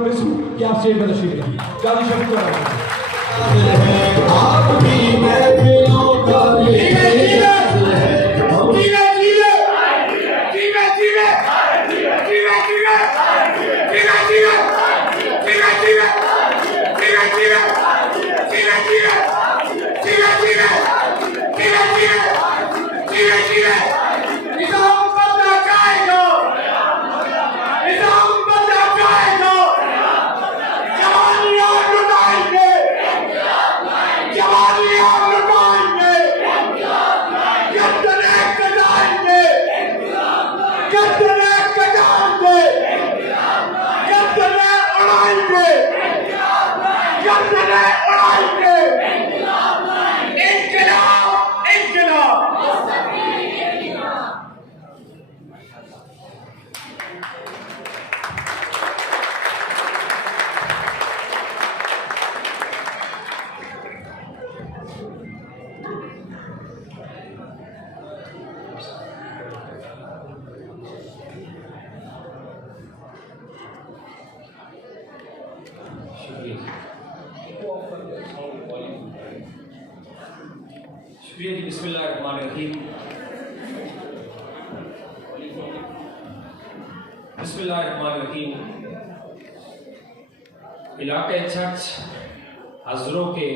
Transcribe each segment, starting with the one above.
Doctor miss you कि आप stage पर तशरीफ लें। जादी शब्द शुक्रिया जी। बिस्मिल्लाहिर्रहमानिर्रहीम। बिस्मिल्लाहिर्रहमानिर्रहीम। इलाके चर्च हज़रों के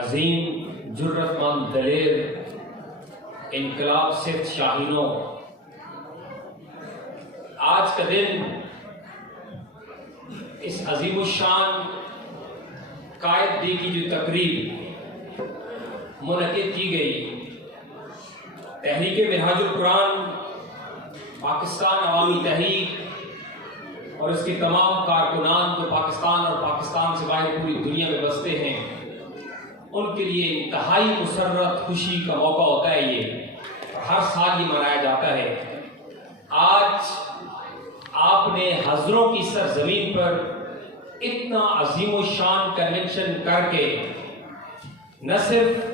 अजीम जुर्रतमंद दलेर इनकलाब सिर्फ शाहीनों, आज का दिन इस अजीमुशान कायद दी की जो तकरीब मुनक़िद की गई, तहरीक मिनहाजुल कुरान पाकिस्तान अवामी तहरीक और इसके तमाम कारकुनान जो पाकिस्तान और पाकिस्तान से बाहर पूरी दुनिया में बसते हैं, उनके लिए इंतहाई मुसर्रत खुशी का मौका होता है। ये हर साल ये मनाया जाता है। आज आपने हज़रों की सरजमीन पर इतना अजीम शान कन्वेंशन करके न सिर्फ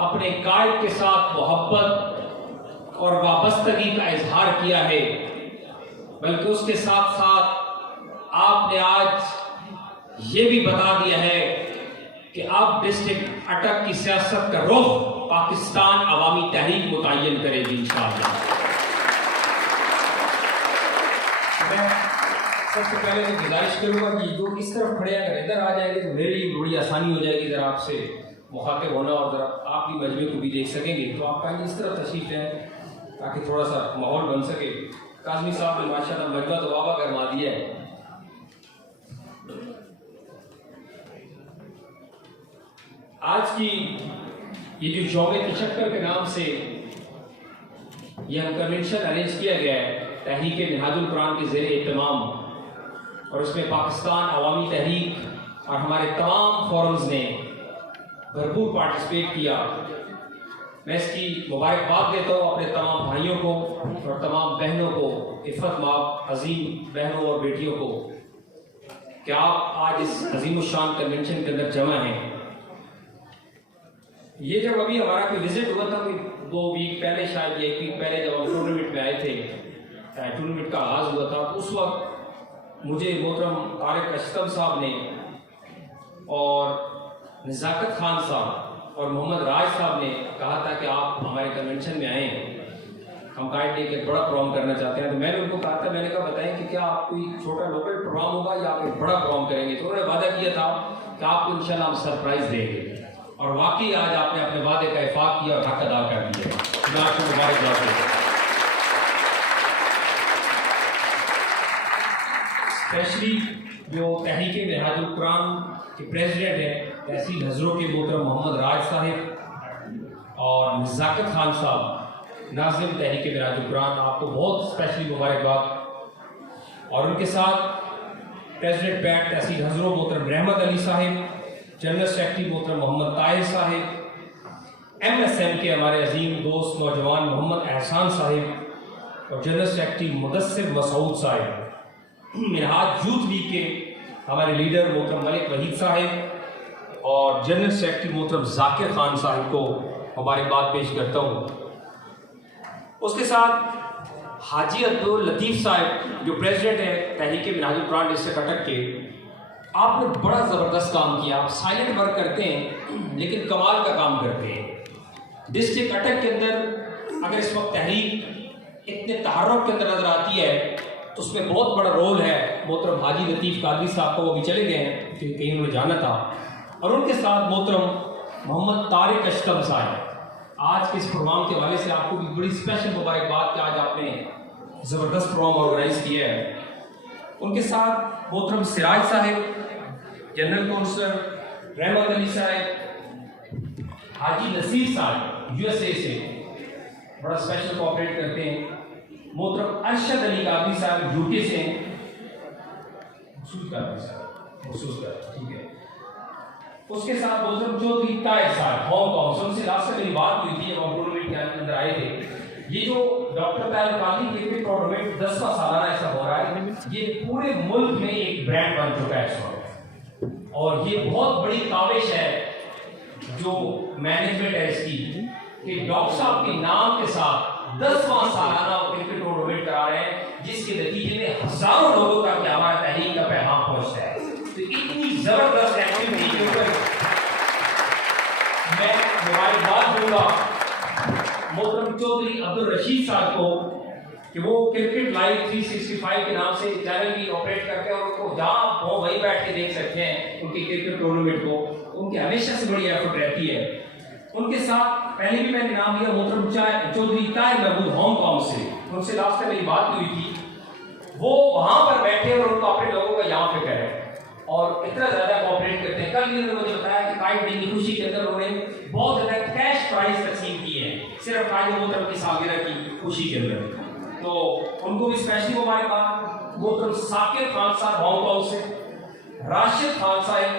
अपने कायद के साथ मोहब्बत और वाबस्तगी का इजहार किया है, बल्कि उसके साथ साथ आपने आज ये भी बता दिया है कि आप डिस्ट्रिक्ट अटक की सियासत का रुख पाकिस्तान अवामी तहरीक मुतय्यन करेगी इंशाअल्लाह। मैं सबसे पहले तो गुजारिश करूंगा कि जो इस तरफ खड़े अगर इधर आ जाएंगे तो मेरी बड़ी आसानी हो जाएगी जरा आपसे मुखातिब होना और जरा आप भी मजमे को भी देख सकेंगे। तो आप कहेंगे इस तरफ तशरीफ लें ताकि थोड़ा सा माहौल बन सके। काज़मी साहब ने माशाल्लाह मजमा तो वाबा करवा दिया है। आज की ये जो यौम तशक्कुर के नाम से यह कन्वेंशन अरेंज किया गया है तहरीक मिनहाजुल कुरान के ज़ेरे एहतमाम, और उसमें पाकिस्तान अवामी तहरीक और हमारे तमाम फोरम्स ने भरपूर पार्टिसिपेट किया। मैं इसकी मुबारकबाद देता हूँ अपने तमाम भाइयों को और तमाम बहनों को, इफ़्फ़त माब अजीम बहनों और बेटियों को, कि आप आज इस अजीम शान कन्वेंशन के अंदर जमा हैं। ये जब अभी हमारा कोई विजिट हुआ था, कोई 2 वीक पहले, शायद 1 वीक पहले, जब हम टूर्नामेंट में आए थे, टूर्नामेंट का आगाज़ हुआ था, तो उस वक्त मुझे मोहतरम तारिक अशरफ साहब ने और नज़ाकत खान साहब और मोहम्मद राज साहब ने कहा था कि आप हमारे कन्वेंशन में आए, हम कायद डे के बड़ा प्रोग्राम करना चाहते हैं। तो मैंने उनको कहा था, मैंने कहा बताएं कि क्या आप कोई छोटा लोकल प्रोग्राम होगा या आप एक बड़ा प्रोग्राम करेंगे। तो उन्होंने वादा किया था कि आपको इंशाल्लाह हम सरप्राइज देंगे, और वाकई आज आपने अपने वादे का इफाक किया और हक अदा कर दिया। आपको मुबारकबाद दें। स्पेशली जो तहरीक मिनहाजुल कुरान के प्रेसिडेंट हैं तहसील हज़रों के मोहतरम मोहम्मद राज साहिब और नज़ाकत खान साहब नाज़िम तहरीक मिनहाजुल कुरान, आपको बहुत स्पेशली मुबारकबाद। और उनके साथ प्रेसिडेंट पैट तहसील हज़रों मोहतरम रहमत अली साहिब, जनरल सेक्रेटरी मोहतरम मोहम्मद ताहिर साहिब, MSM के हमारे अजीम दोस्त नौजवान मोहम्मद एहसान साहिब और general secretary Mudassir Masood sahib, Minhaj youth league के हमारे लीडर मोहतरम मलिक वहीद साहिब और जनरल सेक्रेटरी मोहतरम जाकिर खान साहिब को मुबारकबाद पेश करता हूँ। उसके साथ हाजी अब्दुल लतीफ़ साहब जो प्रेसिडेंट है तहरीक मिनहाजुल कुरान डिस्ट्रिक्ट अटक के, आपने बड़ा ज़बरदस्त काम किया। आप साइलेंट वर्क करते हैं लेकिन कमाल का काम करते हैं। डिस्ट्रिक्ट अटक के अंदर अगर इस वक्त तहरीक इतने तहर्रुक के अंदर नज़र आती है तो उसमें बहुत बड़ा रोल है मोहतरम हाजी लतीफ़ कादरी साहब को। वो भी चले गए हैं कि कहीं उन्होंने जाना था, और उनके साथ मोहतरम मोहम्मद तारिक अशकम साहब। आज के इस प्रोग्राम के हवाले से आपको भी बड़ी स्पेशल मुबारकबाद कि आज आपने ज़बरदस्त प्रोग्राम ऑर्गेनाइज किया है। उनके साथ मोहतरम सिराज साहब, जनरल कौंसलर रहमत अली साहब, हाजी नसीर साहब USA से बड़ा स्पेशल कोऑपरेट करते हैं, मोहतरम अरशद अली कादरी साहब UK से, ठीक है। उसके साथ मोहतरम चौधरी ताहिर साहब हांगकांग से, उनसे लास्ट में मेरी बात हुई थी जब हम टूर्नामेंट के अंदर आए थे। ये जो doctor Tahir Qadri cricket tournament 10वां सालाना ऐसा हो रहा है, ये पूरे मुल्क में एक ब्रांड बन चुका है इस वक्त, और ये बहुत बड़ी काविश है जो मैनेजमेंट है इसकी कि डॉक्टर साहब के नाम के साथ 10वां सालाना क्रिकेट टूर्नामेंट करा रहे हैं, जिसके नतीजे में हजारों लोगों तक हमारा तहरीक का पैगाम पहुंचता है। तो इतनी जबरदस्त एक्टिविटी के ऊपर मैं मुबारकबाद दूंगा मोहतरम चौधरी अब्दुल रशीद साहब को कि वो क्रिकेट लाइव 365 के नाम से चैनल भी ऑपरेट करते हैं, और उनको जहाँ हो वहीं बैठ के देख सकते हैं उनके क्रिकेट टूर्नामेंट को। उनकी हमेशा से बड़ी एफर्ट रहती है। उनके साथ पहले भी मैंने नाम लिया मोहतरम चौधरी ताहिर महमूद हांगकांग से, उनसे लास्ट में मेरी बात हुई थी। वो वहां पर बैठे और उनको अपने लोगों का यहाँ फिक्र है और इतना ज्यादा कोऑपरेट करते हैं। कल भी उन्होंने मुझे बताया कि काइट डे की खुशी के अंदर उन्होंने बहुत ज्यादा कैश प्राइज तकसीम की है सिर्फ कायद मोहतरम की सालगिरह की खुशी के अंदर, तो उनको भी स्पेशली मुबारकबाद। मोहतरम साकिर खान साहब हांगकांग से, राशिद खान साहब,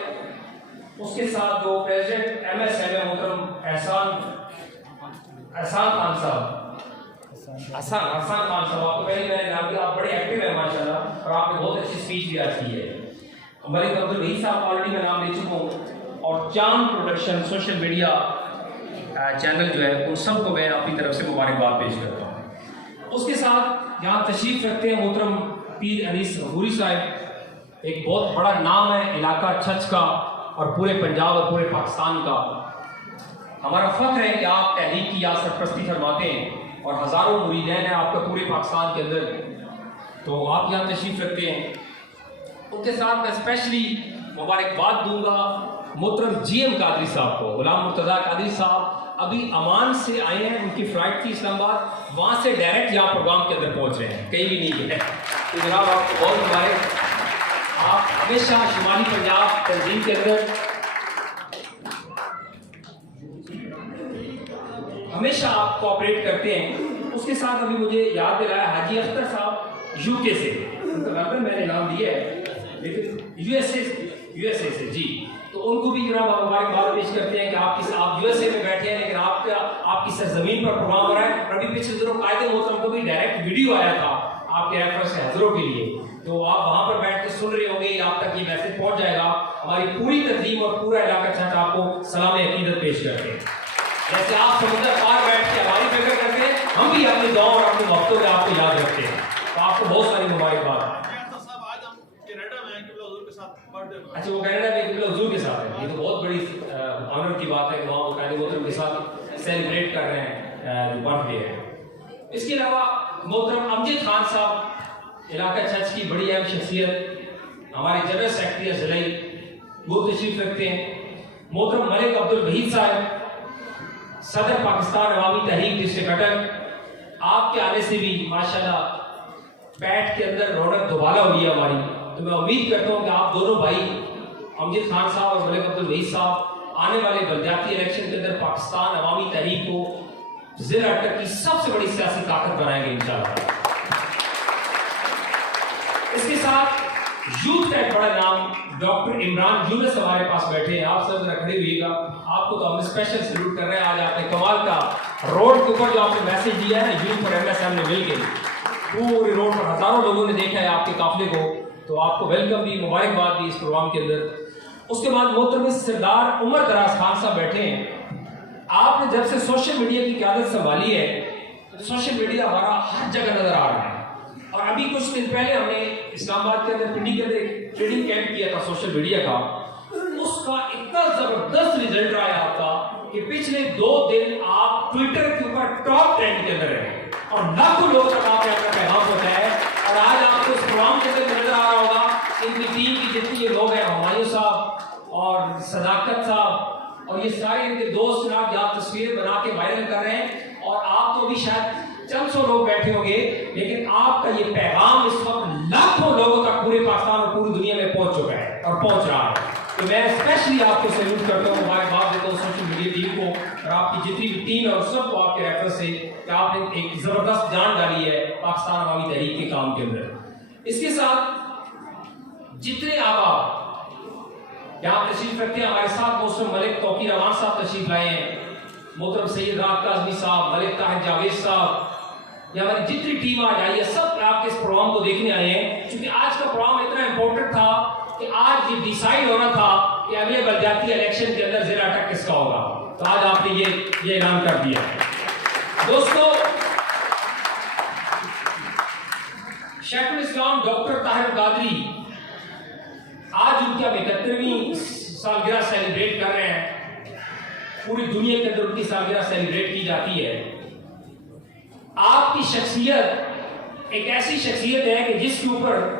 उसके साथ जो प्रेसिडेंट MSM है मोहतरम एहसान खान साहब, हसन खान साहब, आपको पहले मैंने नाम दिया, आप बड़े एक्टिव है माशाल्लाह और आपने बहुत अच्छी स्पीच भी आज की है। मलिक अब्दुल वहीद साहब ऑलरेडी मैं नाम ले चुका हूँ, और चांद प्रोडक्शन सोशल मीडिया चैनल जो है उन सबको मैं अपनी तरफ से मुबारकबाद पेश करता हूँ। उसके साथ यहाँ तशरीफ रखते हैं मोहतरम पीर अनीस गफूरी साहब। एक बहुत बड़ा नाम है इलाका छछ का और पूरे पंजाब और पूरे पाकिस्तान का। हमारा फख्र है कि आप तहरीक की यहाँ सरपरस्ती फरमाते हैं और हज़ारों मुरीदैन हैं आपका पूरे पाकिस्तान के अंदर, तो आप यहाँ तशरीफ़ रखते हैं। उनके साथ मैं स्पेशली मुबारकबाद दूंगा मोहतरम GM कादरी साहब को। गुलाम मुर्तज़ा कादरी साहब अभी अमान से आए हैं, उनकी फ़्लाइट थी इस्लामाबाद, वहाँ से डायरेक्ट यहाँ प्रोग्राम के अंदर पहुँच रहे हैं, कहीं भी नहीं गए। तो जनाब आपको बहुत मुबारक। आप हमेशा शुमाली पंजाब तंजीम के अंदर हमेशा आप कोऑपरेट करते हैं। उसके साथ अभी मुझे याद दिलाया हाजी अख्तर साहब UK से, उनका लंदन मैंने नाम दिया है लेकिन USA से जी, तो उनको भी जनाब मुबारकबाद पेश करते हैं कि आप USA में बैठे हैं लेकिन आपकी सरजमीन पर प्रोग्राम हो रहा है। और अभी पिछले दिनों कायदे मोहतरम को भी डायरेक्ट वीडियो आया था आपके एफर्ट्स से हज़रों के लिए, तो आप वहाँ पर बैठ के सुन रहे होंगे, आप तक ये मैसेज पहुँच जाएगा। हमारी पूरी तंजीम और पूरा इलाका छठ आपको सलाम अकीदत पेश करते हैं। जैसे आप समुद्र पार बैठ के हमारी फिक्र करते हैं, हम भी अपने गाँव और अपने वक्तों में आपको याद रखते हैं। तो आपको बहुत सारी मुबारकबाद। अच्छा, वो कनाडा में किबला हुजूर के साथ है, ये तो बहुत बड़ी ऑनर की बात है कि वहाँ वो कायदे मोहतरम के साथ सेलिब्रेट कर रहे हैं जो बर्थडे है। इसके अलावा मोहतरम अमजद खान साहब इलाका छछ की बड़ी अहम शख्सियत, हमारे जनरल सेक्रेटरी ज़िले वो तशरीफ रखते हैं। मोहतरम मलिक अब्दुल वहीद साहब सदर पाकिस्तान अवामी तहरीक डिस्ट्रिक्ट अटक, आपके आने से भी माशाल्लाह पैट के अंदर रौनक दोबारा हुई है हमारी। तो मैं उम्मीद करता हूँ कि आप दोनों भाई अमजद खान साहब और मलिक अब्दुल वहीद साहब आने वाले बलदियाती इलेक्शन के अंदर पाकिस्तान अवामी तहरीक को ज़िला अटक की सबसे बड़ी सियासी ताकत बनाएंगे इंशाअल्लाह। इसके साथ यूथ का एक बड़ा नाम डॉक्टर इमरान यूनुस हमारे पास बैठे हैं, आप सब जरा खड़े हुइएगा, आपको तो हम स्पेशल सैल्यूट कर रहे हैं। आज आपने कमाल का रोड के ऊपर जो आपने मैसेज दिया है यूथ और MSM ने मिलकर, पूरे रोड पर हजारों लोगों ने देखा है आपके काफिले को, तो आपको वेलकम दी, मुबारकबाद दी इस प्रोग्राम के अंदर। उसके बाद मोहतरम सरदार उमर दराज खान साहब बैठे हैं। आपने जब से सोशल मीडिया की क़यादत संभाली है सोशल मीडिया हमारा हर जगह नजर आ रहा है। और अभी कुछ दिन पहले हमने इस्लामाबाद के अंदर पिंडी के अंदर एक ट्रेनिंग कैंप किया था सोशल मीडिया का। उसका इतना जबरदस्त रिजल्ट आया था कि पिछले 2 दिन आप ट्विटर के ऊपर टॉप ट्रेंड के अंदर रहे और लाखों लोगों तक आपने अपना पैगाम पहुंचाया है। और आज आपको इस प्रोग्राम के अंदर नजर आ रहा होगा इनकी टीम की जितने ये लोग हैं, हुमायूं साहब और सदाकत साहब और ये सारे इनके दोस्त जनाब यहाँ तस्वीरें बना के वायरल कर रहे हैं। और आप तो भी शायद चंद सौ लोग बैठे होंगे, लेकिन आपका ये पैगाम इस वक्त लाखों लोगों तक पूरे पाकिस्तान और पूरी दुनिया में पहुंच चुका है और पहुंच रहा है। तो मैं स्पेशली आपको सैल्यूट करता हूँ, मुबारकबाद देता हूँ सोशल मीडिया टीम को और आपकी जितनी भी टीम है और सबको आपके रेफरेंस से कि आपने एक जबरदस्त जान डाली है पाकिस्तान अवामी तहरीक के काम के अंदर। इसके साथ जितने आबाद यहाँ तशरीफ रखते हैं हमारे साथ, मोहसिन मलिक तौकीर अमान साहब तशरीफ लाए हैं, मोहतरम सैयद राहत काज़मी साहब, मलिक ताहिर जावेद साहब, ये हमारी जितनी टीम आज आई है सब आपके इस प्रोग्राम को देखने आए हैं। क्योंकि आज का प्रोग्राम इतना इंपॉर्टेंट था कि आज ये डिसाइड होना था कि अगले बलदियाती इलेक्शन के अंदर जिला अटक किसका होगा। तो आज आपने ये ऐलान कर दिया। दोस्तों, शेखुल इस्लाम डॉक्टर ताहिर कादरी आज उनकी अब 71वीं सालगिरह सेलिब्रेट कर रहे हैं। पूरी दुनिया के अंदर उनकी सालगिरह सेलिब्रेट की जाती है। आपकी शख्सियत एक ऐसी शख्सियत है कि जिसके ऊपर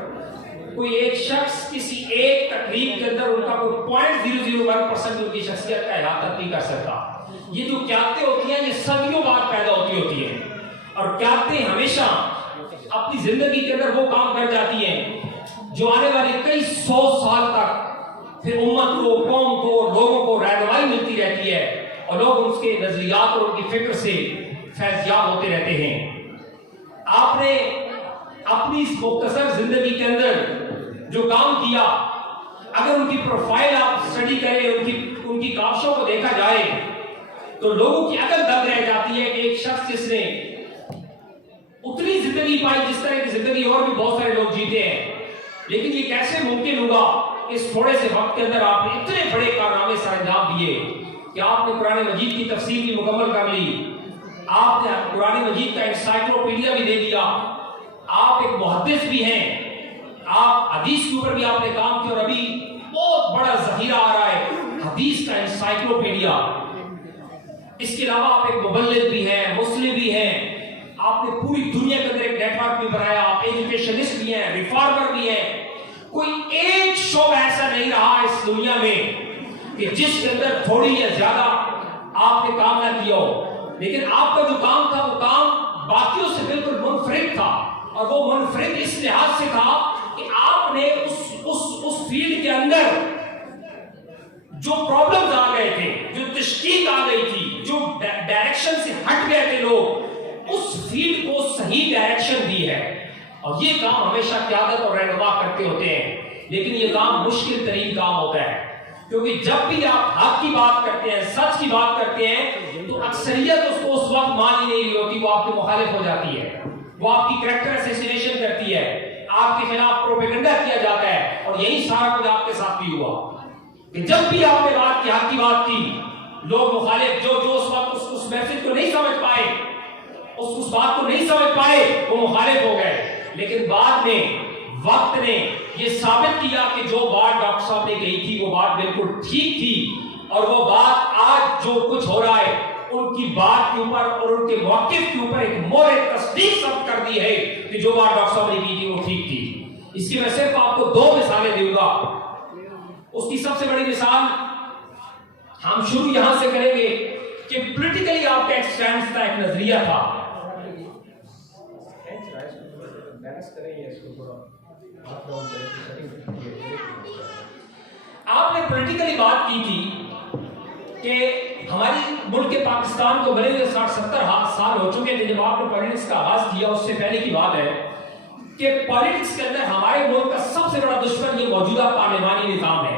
कोई एक शख्स किसी एक तकरीब के अंदर उनका कोई 0.001% उनकी शख्सियत का इहाता नहीं कर सकता। ये जो क़यादतें होती हैं ये सदियों बाद पैदा होती हैं और क़यादतें हमेशा अपनी जिंदगी के अंदर वो काम कर जाती हैं जो आने वाले कई 100 साल तक फिर उम्मत को, कौम को, लोगों को रहनुमाई मिलती रहती है और लोग उसके नजरियात और उनकी फिक्र से फैज़याब होते रहते हैं। आपने अपनी इस मुख्तसर जिंदगी के अंदर जो काम किया, अगर उनकी प्रोफाइल आप स्टडी करें, उनकी काविशों को देखा जाए तो लोगों की अकल दंग रह जाती है कि एक शख्स जिसने उतनी जिंदगी पाई जिस तरह की जिंदगी और भी बहुत सारे लोग जीते हैं, लेकिन ये कैसे मुमकिन हुआ इस थोड़े से वक्त के अंदर आपने इतने बड़े कारनामे सरअंजाम दिए कि आपने कुरान मजीद की तफसीर भी मुकम्मल कर ली, आपने कुरान मजीद का एनसाइक्लोपीडिया भी दे दिया, आप एक मुहद्दिस भी हैं, आप हदीस के ऊपर भी आपने काम किया और अभी बहुत बड़ा जखीरा आ रहा है हदीस का एनसाइक्लोपीडिया। इसके अलावा आप एक मुबल्लिग भी हैं, मुस्लिम भी हैं, आपने पूरी दुनिया के अंदर एक नेटवर्क भी बनाया, आप एजुकेशनिस्ट भी हैं, रिफॉर्मर भी हैं। कोई एक शोबा ऐसा नहीं रहा इस दुनिया में कि जिसके अंदर थोड़ी या ज्यादा आपने काम ना किया हो, लेकिन आपका जो काम था वो काम बाकियों से बिल्कुल मुनफरिद था। और वो मुनफरिद इस लिहाज से था कि आपने उस फील्ड के अंदर जो प्रॉब्लम्स आ गए थे, जो तशकीक आ गई थी, जो डायरेक्शन से हट गए थे लोग, उस फील्ड को सही डायरेक्शन दी है। और ये काम हमेशा क़यादत और रहनुमा करते होते हैं, लेकिन ये काम मुश्किल तरीन काम होता है, क्योंकि जब भी आप हक की बात करते हैं, सच की बात करते हैं, तो अक्सरियत उसको उस वक्त मान ही नहीं रही होती, वो आपके मुखालिफ हो जाती है, वो आपकी कैरेक्टर असैसिनेशन करती है, आपके खिलाफ प्रोपेगेंडा किया जाता है। और यही सारा कुछ आपके साथ भी हुआ कि जब भी आपने बात की, हक की बात की, लोग मुखालिफ जो उस वक्त उस मैसेज को नहीं समझ पाए, उस बात को नहीं समझ पाए, वो मुखालिफ हो गए। लेकिन बाद में वक्त ने ये साबित किया कि जो बात डॉक्टर साहब ने कही थी वो बात बिल्कुल ठीक थी, और वो बात आज जो कुछ हो रहा है उनकी बात के ऊपर और उनके मौक़िफ़ के ऊपर एक मोहर तस्दीक सब कर दी है कि जो बात डॉक्टर साहब ने की थी वो ठीक थी। इसकी मैं सिर्फ आपको 2 मिसालें दूंगा। उसकी सबसे बड़ी मिसाल हम शुरू यहां से करेंगे कि पॉलिटिकली आपका एक स्टैंड था, एक नजरिया था। आपने पॉलिटिकली बात की थी कि हमारी मुल्क के पाकिस्तान को बने हुए 60-70 साल हो चुके थे जब आपने पॉलिटिक्स का आगाज किया। उससे पहले की बात है कि पॉलिटिक्स के अंदर हमारे मुल्क का सबसे बड़ा दुश्मन ये मौजूदा पार्लिमानी निजाम है।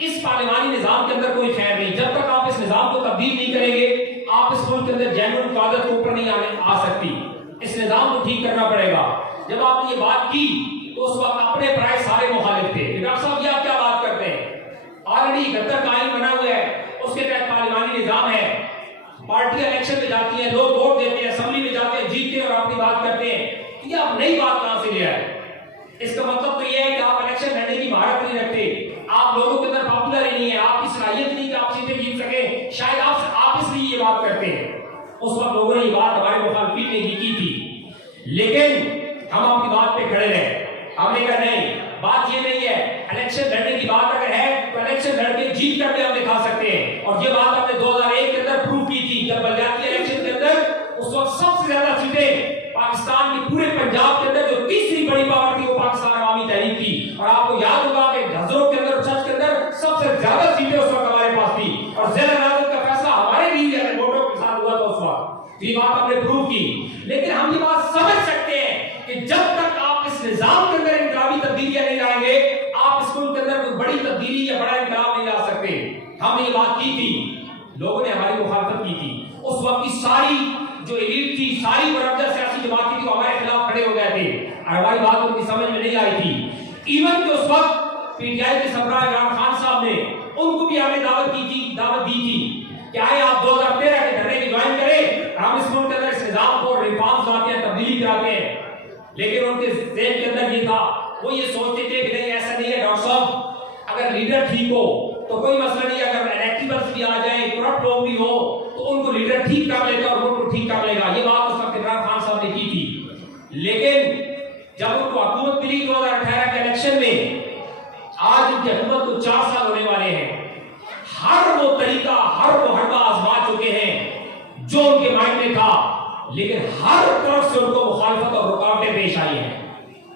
इस पार्लिमानी निजाम के अंदर कोई खैर नहीं। जब तक आप इस निजाम को तब्दील नहीं करेंगे, आप इस मुल्क के अंदर जेन्युइन क़यादत के ऊपर नहीं आ सकती। इस निजाम को ठीक करना पड़ेगा। जब आपने ये बात की तो उस वक्त अपने प्राय सारे मुखालिफ थे। डॉक्टर साहब ये आप क्या बात करते हैं, ऑलरेडी 71 का आईन बना हुआ है, उसके तहत पार्लिमानी निजाम है, पार्टियां इलेक्शन में जाती हैं, लोग वोट देते हैं, असेंबली में जाते हैं, इलेक्शन लड़ने की बात अगर है तो इलेक्शन लड़के जीत कर भी हम दिखा सकते हैं। और ये बात हमने 2001 के अंदर प्रूव की थी, जब बलदियाती इलेक्शन के अंदर उस वक्त सबसे ज्यादा सीटें पाकिस्तान के पूरे पंजाब के अंदर जो तीसरी बड़ी पावर थी वो पाकिस्तान अवामी तहरीक थी। और आपको याद होगा कि हजरों के अंदर, चर्च के अंदर सबसे ज्यादा सीटें उस वक्त हमारे पास थी और ज़िला नाज़िम का फैसला हमारे लिए वोटों के साथ हुआ था उस वक्त। ये बात हमने प्रूव की। लेकिन हम ये बात समझ सकते हैं कि जब तक आप इस निजाम के अंदर इनकलाबी तब्दीलियां नहीं लाएंगे, आप इस मुल्क के अंदर कोई बड़ी तब्दीली या बड़ा इनकलाब नहीं ला सकते। हमने ये बात की थी, लोगों ने हमारी मुखालफत की थी। उस वक्त की सारी जो एलीट थी, सारी बरमजा सियासी जमातें थी, वो हमारे खिलाफ खड़े हो गए थे और हमारी बात उनकी समझ में नहीं आई थी। इवन कि उस वक्त पीटीआई के सरबराह इमरान खान साहब ने उनको भी हमें दावत दी थी कि आए आप 2013 के धरने की ज्वाइन करें, हम इस मुल्क के अंदर इस निजाम को रिफॉर्म्स लाते हैं, तब्दीली कराते हैं। लेकिन उनके ज़हन के अंदर ये था, वो ये सोचते थे कि नहीं ऐसा नहीं है डॉक्टर साहब, अगर लीडर ठीक हो तो कोई मसला नहीं, अगर इनेक्टिबल्स भी आ जाए, करप्ट लोग भी हो तो उनको लीडर ठीक कर लेगा और मुल्क को ठीक कर लेगा। ये बात उस वक्त इमरान खान साहब ने की थी। लेकिन जब उनको हुकूमत मिली 2018 के इलेक्शन में, आज उनकी हुकूमत को 4 साल होने वाले हैं, हर वो तरीका, हर वो हरबा आजमा चुके हैं जो उनके माइंड में था, लेकिन हर तरफ से उनको मुखालफत और रुकावटें पेश आई हैं।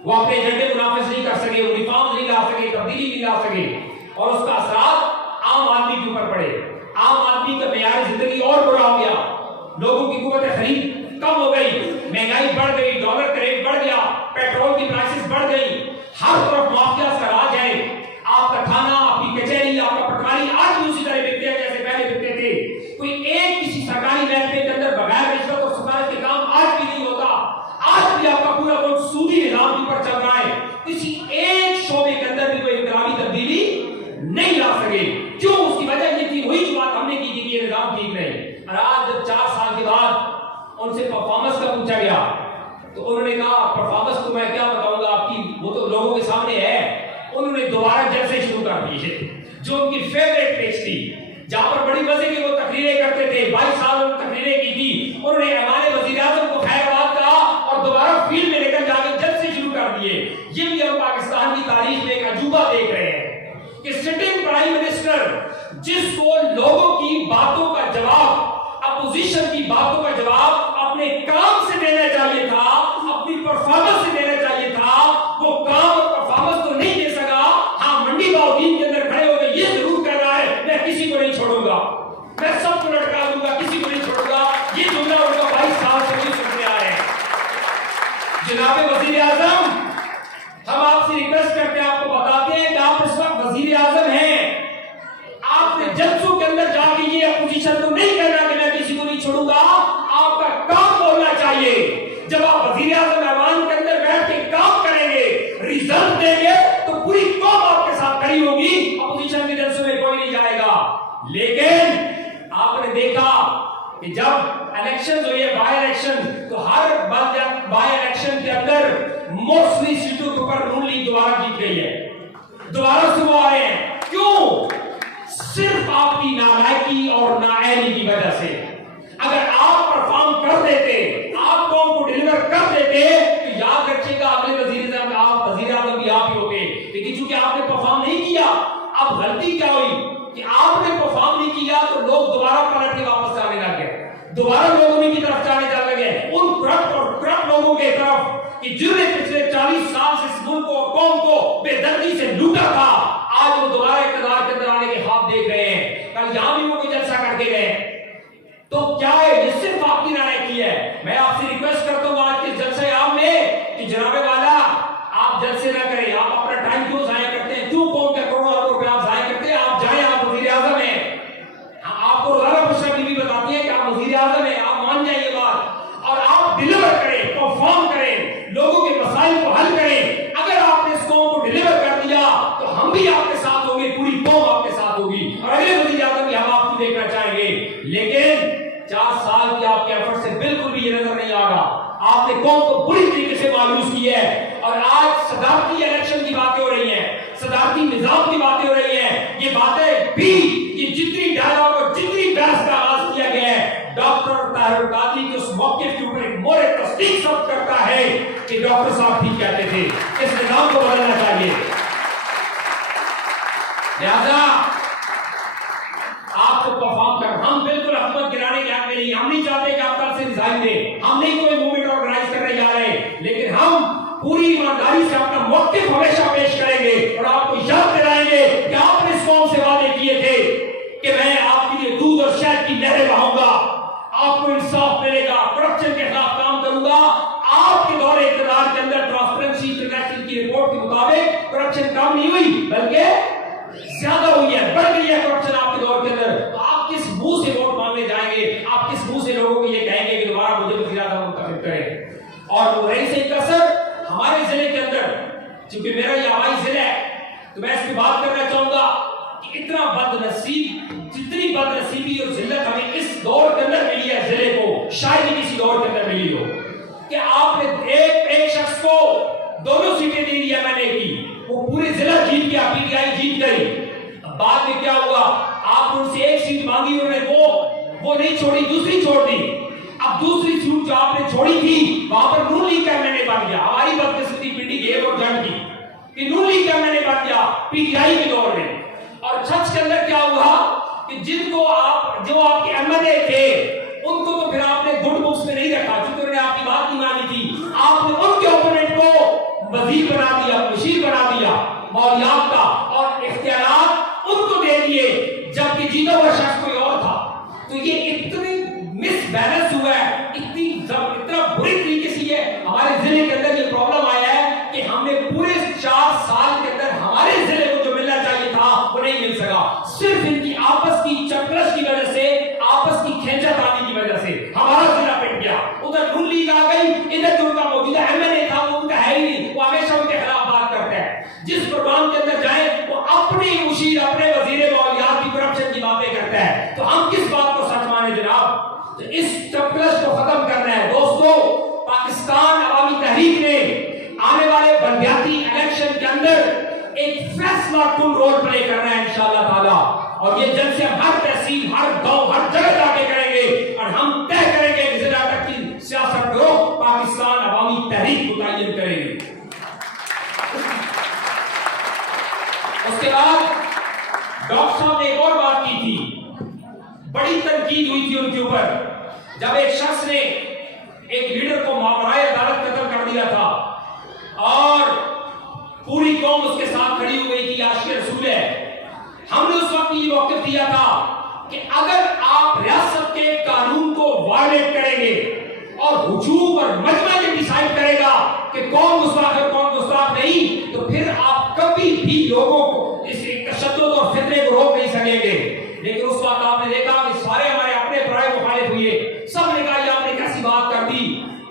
वो अपने एजेंडे को नाफिज नहीं कर सके, वो रिफॉर्म नहीं ला सके, तब्दीली नहीं ला सके और उसका असर आम आदमी के ऊपर पड़े। आम आदमी का मेयार जिंदगी और बुरा हो गया, लोगों की कुव्वत खरीद कम हो गई, महंगाई बढ़ गई, डॉलर का रेट बढ़ गया, पेट्रोल की प्राइसेस बढ़ गई, हर तरफ माफिया का राज है। आपका थाना, आपकी कचहरी, आपका पटवारी आज भी उसी तरह बिकते हैं जैसे पहले बिकते थे। कोई एक किसी सरकारी महकमे के अंदर बगैर रिश्वत और सिफारिश के काम आज भी नहीं होता। आज भी आपका पूरा मुल्क सूदी निजाम के ऊपर चल रहा है। किसी एक शोबे के अंदर भी कोई इनकलाबी तब्दीली नहीं ला सके। क्यों? उसकी वजह ये थी, वही जो बात हमने की थी कि ये निजाम ठीक नहीं। और आज जब 4 साल के बाद उनसे परफॉर्मेंस का पूछा गया तो उन्होंने कहा परफॉर्मेंस तो मैं क्या बताऊंगा आपकी, वो तो लोगों के सामने है। उन्होंने दोबारा जलसे शुरू कर दिए जो उनकी फेवरेट पेज थी, जहां पर बड़ी मजे की वो तकरीरें करते थे। 22 साल उन्होंने तकरीरें की थी। उन्होंने ऐवान वज़ीर-ए-आज़म को खैराबाद कहा और दोबारा फील्ड में लेकर जाकर जलसे शुरू कर दिए। ये भी हम पाकिस्तान की तारीख में एक अजूबा देख रहे हैं कि सिटिंग प्राइम मिनिस्टर जिसको लोगों की बातों का जवाब, अपोजिशन की बातों का जवाब अपने काम से देना चाहिए था, अपनी परफॉर्मेंस से देना चाहिए था, वो काम और परफॉर्मेंस तो नहीं दे सका। हाँ, मंडी बाउद्दीन के अंदर खड़े होकर ये जरूर कह रहा है मैं किसी को नहीं छोड़ूंगा, मैं सबको लटका दूंगा, किसी को नहीं छोड़ूंगा। ये जुमला उनका 22 साल से नहीं सुनने आया है। जनाब वजीर आजम, हम आपसे रिक्वेस्ट करते हैं, आपको बताते हैं कि आप इस वक्त वजीर आजम हैं। आपने जलसों के अंदर जाके ये अपोजिशन को नहीं कहना कि मैं किसी को नहीं छोड़ूंगा, आपका काम बोलना चाहिए। जब आप वजीर आजम ऐवान के अंदर बैठ के काम करेंगे, रिजल्ट देंगे तो पूरी कौम आपके साथ खड़ी होगी, अपोजिशन के जलसों में कोई नहीं जाएगा। लेकिन आपने देखा कि जब इलेक्शन हुए, बाय इलेक्शन, तो हर बाय इलेक्शन के अंदर मोस्टली सीटों के ऊपर नून लीग दोबारा जीत गई है, दोबारा से वो आए हैं। क्यों? सिर्फ आपकी नालायकी और नाअहली की वजह से। अगर आप परफॉर्म कर देते, आप कौम को डिलीवर कर देते, तो याद रखिएगा अगले वजीर आजम आप वजीर आजम भी आप ही होते। लेकिन चूंकि आपने परफॉर्म नहीं किया, अब गलती क्या हुई कि आपने परफॉर्म नहीं किया तो लोग दोबारा पलट के वापस जाने लग गए, दोबारा लोग उन्हीं की तरफ जाने लगे, उन करप्ट और करप्ट लोगों के तरफ कि जिन्होंने पिछले 40 साल से इस मुल्क को, कौम को बेदर्दी से लूटा था। आज वो दोबारा इक़्तिदार के अंदर आने के ख्वाब देख रहे हैं। कल यहां भी वो कोई जलसा करके गए, तो क्या है? ये सिर्फ आपकी नालायकी है। मैं आपसे रिक्वेस्ट करता हूं आज के जलसे आम में कि जनाबे वाला आप जलसे ना करें। आप अपना टाइम क्यों जाया करते हैं? क्यों कौम के करोड़ों अरबों रुपए आप जाया करते हैं? आप जाए, आप वजीर आजम हैं। आपको रोजाना बुशरा बीवी बताती है कि आप वजीर आजम हैं, आप मान जाए ये बात और आप डिलीवर करें, परफॉर्म करें, लोगों के मसाइल को हल करें। अगर आपने इस कौम को डिलीवर कर दिया तो हम भी आपके साथ होंगे, पूरी कौम आपके साथ होगी और अगले वजीर आजम भी हम आपको देखना चाहेंगे। लेकिन 4 साल के आपके एफर्ट से बिल्कुल भी ये नजर नहीं आ रहा। आपने कौम को बुरी तरीके से मायूस किया है और आज सदारती इलेक्शन की बातें हो रही हैं, सदारती निजाम की बातें हो रही हैं। ये बातें भी, ये जितनी डायलॉग और जितनी बहस का आगाज किया गया है, डॉक्टर ताहिर कादरी के उस मौके के ऊपर एक मोरे तस्दीक सब करता है कि डॉक्टर साहब ठीक कहते थे, इस निजाम को बदलना चाहिए। लिहाजा आपको परफॉर्म कर, हम बिल्कुल हुकूमत गिराने के हक में नहीं, हम नहीं चाहते कि आप कल से रिजाइन दें, हम नहीं कोई मूवमेंट ऑर्गेनाइज करने जा रहे हैं, लेकिन हम पूरी ईमानदारी से अपना मौक़िफ़ हमेशा पेश करेंगे और आपको याद दिलाएंगे कि आपने इस कौम से वादे किए थे कि मैं आपके लिए दूध और शहद की नहरें बहाऊंगा, आपको इंसाफ मिलेगा, करप्शन के खिलाफ काम करूंगा। आपके दौरे इक़्तिदार के अंदर ट्रांसपेरेंसी इंटरनेशनल की रिपोर्ट के मुताबिक करप्शन कम नहीं हुई बल्कि ज्यादा हुई है, बढ़ गई है करप्शन आपके दौर के अंदर। तो आप किस मुंह से वोट मांगने जाएंगे, आप किस मुंह से लोगों को ये कहेंगे कि दोबारा मुझे वज़ीर आज़म मुंतखब करें। और रईस कसर हमारे जिले के अंदर, चूंकि मेरा ये हवाई जिला है, तो मैं इसकी बात करना चाहूंगा कि इतना बदनसीब, जितनी बदनसीबी और जिल्लत हमें इस दौर के अंदर मिली है जिले को, शायद ही किसी दौर के अंदर मिली हो कि आपने एक शख्स को दोनों सीटें दे दी एमएनए की, वो पूरे जिला जीत गया, पीटीआई जीत गई। बाद में क्या हुआ, आपने उनसे एक सीट मांगी, उन्होंने वो नहीं छोड़ी, दूसरी छोड़ दी। अब दूसरी सीट जो आपने छोड़ी थी वहां पर नून लीग का एमएनए बन गया। हमारी बदकिस्मती पिंडी गेव और जंग की कि नून लीग का एमएनए बन गया पीटीआई के दौर में। और छच के अंदर क्या हुआ कि जिनको आप, जो आपके एमएनए थे, उनको तो फिर आपने गुड बुक्स में नहीं रखा, क्योंकि उन्होंने आपकी बात नहीं मानी थी। आपने उनके ओपोनेंट को वजीर बना दिया, मुशीर बना दिया मौलियात का, और इख्तियारात उनको दे दिए, जबकि जीता हुआ शख्स कोई और था। तो ये इतनी मिसबैलेंस हुआ है, इतना बुरी तरीके से ये हमारे जिले के अंदर ये प्रॉब्लम आया है कि हमने पूरे 4 साल के अंदर हमारे जिले को जो मिलना चाहिए था वो नहीं मिल सका। सिर्फ इनकी आपस की चक्करश की वजह से, आपस की खींचातानी की वजह से हमारा जिला पिट गया। उधर नून लीग आ गई, इधर जो उनका मौजूदा एमएनए था वो उनका है ही नहीं, वो हमेशा उनके खिलाफ बात करता है। जिस प्रोग्राम के अंदर जाए वो अपने मुशीर, अपने वजीर मौलियात की करप्शन की बातें करता है। तो हम किस बात को सच माने जनाब? तो इस चक्करश को खत्म करना है दोस्तों। पाकिस्तान अवामी तहरीक ने आने वाले बलदियाती इलेक्शन के अंदर एक फैसला कुन रोल प्ले करना है इंशाअल्लाह ताला, और ये जलसे हम हर तहसील, हर गांव, हर जगह जाके करेंगे और हम तय करेंगे कि जिला तक की सियासत को पाकिस्तान अवामी तहरीक मुतय्यन करेंगे। उसके बाद डॉक्टर साहब ने एक और बात की थी, बड़ी तनकीद हुई थी उनके ऊपर, जब एक शख्स ने एक लीडर को मावराए अदालत कत्ल कर दिया था और पूरी कौम उसके साथ खड़ी हो गई कि आशिक रसूल है। हमने उस वक्त ये मौक़िफ़ दिया था कि अगर आप रियासत के कानून को वायलेट करेंगे और हुजूम और मजमा ये डिसाइड करेगा कि कौन गुस्ताख है कौन गुस्ताख नहीं, तो फिर आप कभी भी लोगों को इस तशद्दुद और फितने को रोक नहीं सकेंगे। लेकिन उस वक्त आपने देखा कि सारे हमारे अपने पराए मुखालिफ हुए, सब ने कहा ये आपने कैसी बात कर दी।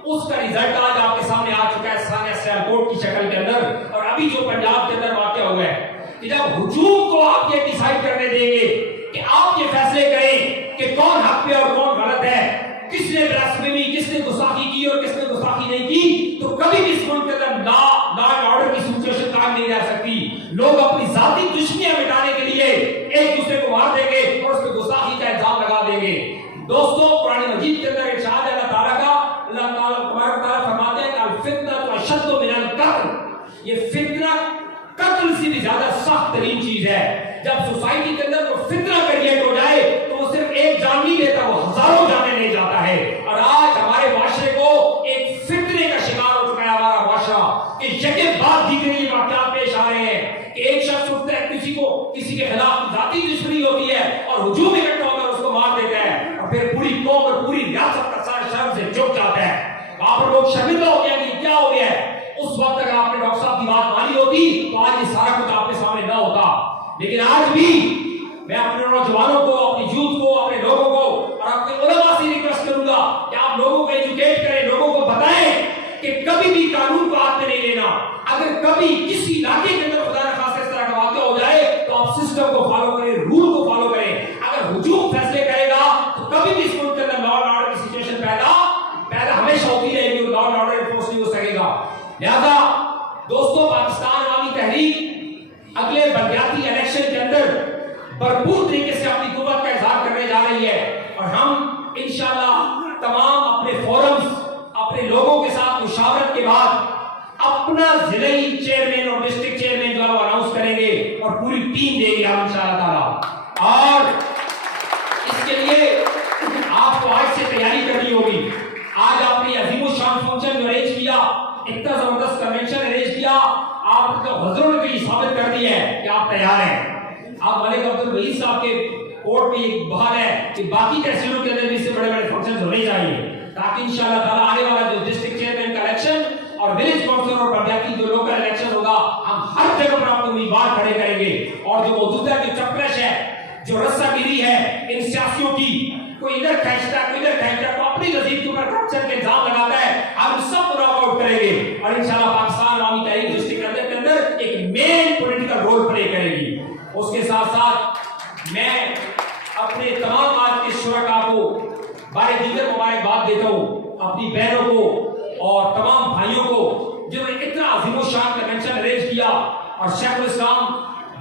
उसका रिजल्ट आज आपके सामने आ चुका है सानिया सियालकोट की शक्ल के अंदर, और अभी जो पंजाब के अंदर वाक़या हुआ है कि जब हुजूम को आप ये डिसाइड करने देंगे कि आप ये फैसले करें कि कौन हक पे और कौन गलत है, किसने ब्लास्फेमी, किसने गुस्ताखी की और किसने गुस्ताखी नहीं की, तो कभी भी इस मुल्क के अंदर लॉ एंड ऑर्डर की सिचुएशन कायम नहीं रह सकती। लोग अपनी जाती दुश्मनियां मिटाने के लिए एक दूसरे को मार देंगे और उस पर गुस्ताखी का इल्जाम लगा देंगे। दोस्तों, कुरान मजीद के अंदर इरशाद है अल्लाह ताला फरमाते हैं कि अल फितनतु अशद्दु मिनल कत्ल, ये फितना कत्ल से भी ज्यादा सख्त तरीन चीज है। जब सोसाइटी के अंदर कोई फितना क्रिएट हो जाए तो वो सिर्फ एक जान नहीं लेता, वो हजारों जाने ले जाता है। और आज हमारे माशरे को एक फितने का शिकार हो चुका है हमारा माशरा, कि यके बाद दीगरी वाक़यात पेश आ रहे हैं कि एक शख्स उठता है, किसी के खिलाफ जाती दुश्मनी होती है और हुजूम इकट्ठा होकर उसको मार देता है, और फिर पूरी कौम और पूरी रियासत का सारा शर्म से झुक जाता है। वहां पर लोग शर्मिंदा हो गया कि क्या हो गया है। उस वक्त अगर आपने डॉक्टर साहब की बात मानी होती तो आज ये सारा कुछ आपके सामने न होता। लेकिन आज भी मैं अपने नौजवानों को, अपनी यूथ को, अपने लोगों को और अपने उलमा से रिक्वेस्ट करूंगा कि आप लोगों को एजुकेट करें, लोगों को बताएं कि कभी भी कानून को हाथ में नहीं लेना। अगर कभी किसी इलाके के अंदर खुदा न खास्ता इस तरह का वाक़या हो जाए तो आप सिस्टम को फॉलो करें, रूल को फॉलो करें। अगर हुजूम फैसले करेगा तो कभी भी इस मुल्क के अंदर लॉ एंड ऑर्डर की सिचुएशन पैदा हमेशा होती रहेगी, लॉ एंड ऑर्डर एनफोर्स नहीं हो सकेगा। लिहाजा दोस्तों, पाकिस्तान अवामी तहरीक अगले बलदियाती इलेक्शन के अंदर भरपूर तरीके से अपनी कुव्वत का इजहार करने जा रही है, और हम इंशाअल्लाह तमाम अपने फोरम्स, अपने लोगों के साथ मुशावरत के बाद अपना जिले चेयरमैन और डिस्ट्रिक्ट चेयरमैन जो है वो अनाउंस करेंगे, और और पूरी टीम देगी हम इंशाअल्लाह ताला। और इसके लिए आपको आज से तैयारी करनी होगी। आज आपने अजीम शान फंक्शन अरेंज किया, इतना जबरदस्त कन्वेंशन अरेंज किया, आप तो हजरों ने भी साबित कर दिया है कि आप तैयार हैं। आप मलिक अब्दुल रईस साहब के कोर्ट में एक बात है कि बाकी तहसीलों के अंदर भी इससे बड़े बड़े फंक्शन होने चाहिए, ताकि इंशाअल्लाह ताला आने वाला जो डिस्ट्रिक्ट चेयरमैन का इलेक्शन और विलेज काउंसिलर और पंचायती जो लोकल इलेक्शन होगा, हम हर जगह पर अपने उम्मीदवार खड़े करेंगे। और जो मौजूदा जो चपराश है, जो रस्सागिरी है इन सियासियों की, कोई इधर खींचता कोई इधर खींचता, को अपनी नजीब के ऊपर करप्शन के इल्जाम लगाता है, हम सब नॉकआउट करेंगे और इंशाल्लाह पाकिस्तान अवामी तहरीक डिस्ट्रिक्ट के अंदर एक मेन पॉलिटिकल रोल प्ले करेगी। उसके साथ साथ मैं अपने तमाम आज के शुरका को बारे दीगर मुबारकबाद देता हूँ, अपनी बहनों को और तमाम भाइयों को जिन्होंने इतना अजीम शान कन्वेंशन अरेंज किया और शेखुल इस्लाम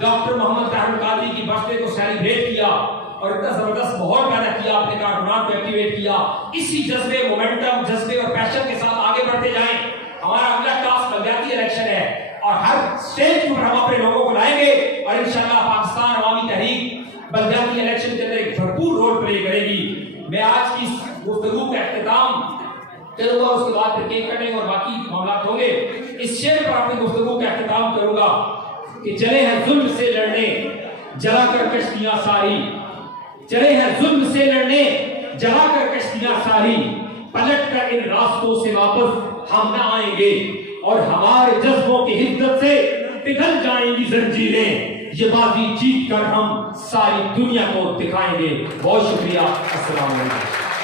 डॉक्टर मोहम्मद ताहिर कादरी की बर्थडे को सेलिब्रेट किया और इतना जबरदस्त माहौल पैदा किया, अपने कारकुनान को एक्टिवेट किया। इसी जज्बे, मोमेंटम, जज्बे और पैशन के साथ आगे बढ़ते जाएं। हमारा अगला टास्क बलदियाती इलेक्शन है और हर स्टेज पर हम अपने लोगों को लाएंगे और इंशाल्लाह पाकिस्तान अवामी तहरीक बलदियाती इलेक्शन के अंदर एक भरपूर रोल प्ले करेगी। मैं आज की गुफ्तगू का इख्तिताम करूंगा, उसके बाद फिर केक कटेंगे और बाकी मामला होंगे। इस शेर पर अपनी गुफ्तगू का इख्तिताम करूंगा कि चले हैं जुल्म से लड़ने जलाकर कश्तियां सारी, चले हैं जुल्म से लड़ने जलाकर कश्तियां सारी, पलट कर इन रास्तों से वापस हम न आएंगे और हमारे जज्बों की हिद्दत से पिघल जाएंगी जंजीरें, ये बाजी जीत कर हम सारी दुनिया को दिखाएंगे। बहुत शुक्रिया। अस्सलाम वालेकुम।